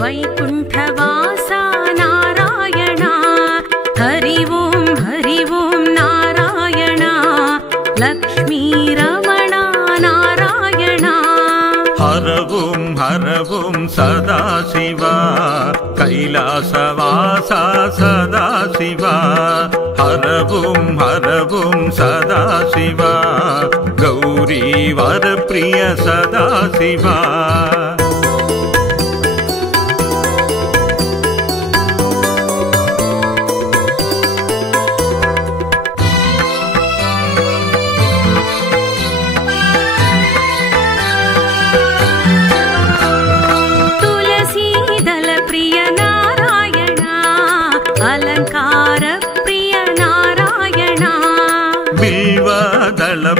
वैकुण्ठवासा नारायण हरि ओं नारायण लक्ष्मीरमण नारायण हर ओं सदाशिवा कैलासवासा सदाशिवा हर ओं सदाशिवा गौरीवर प्रिय सदाशिवा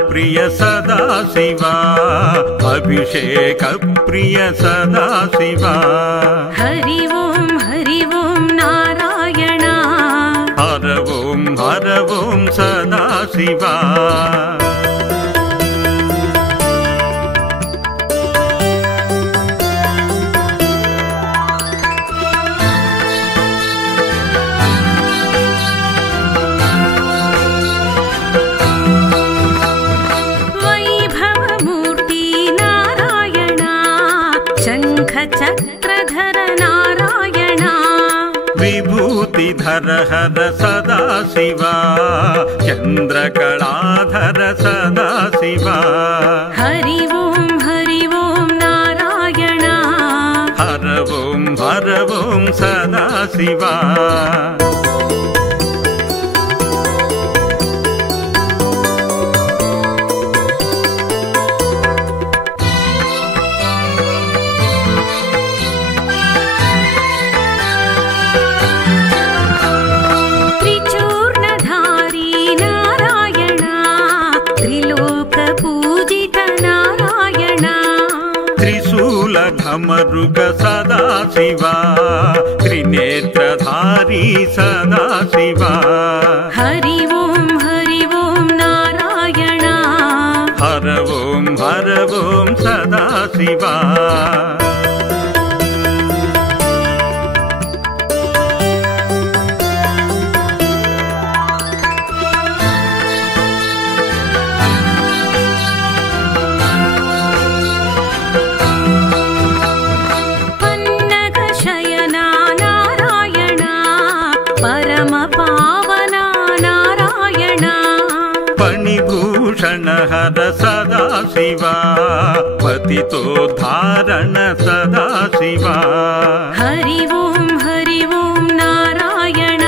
प्रिय सदाशिवा अभिषेक प्रिय सदाशिवा हरि ओं नारायण हर ओं सदाशिवा चक्रधर नारायण विभूतिधर हर सदाशिवा चन्द्रकलाधर सदाशिवा हरि ओं नारायण हर ओं सदाशिवा मरुग सदाशिवा त्रिनेत्रधारी सदाशिवा हरि ओं नारायण हर ओं सदाशिवा हर सदाशिवा पतितोद्धारण सदाशिवा हरि ओं नारायण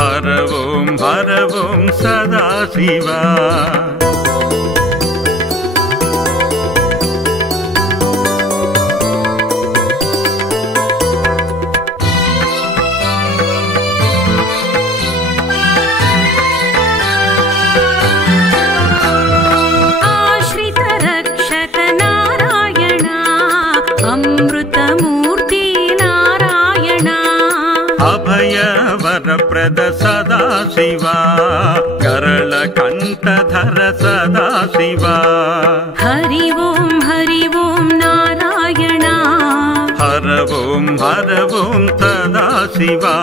हर ओं सदाशिवा वरप्रद सदाशिवा करलकण्ठधर सदाशिवा हरि ओं नारायण हर ओं सदाशिवा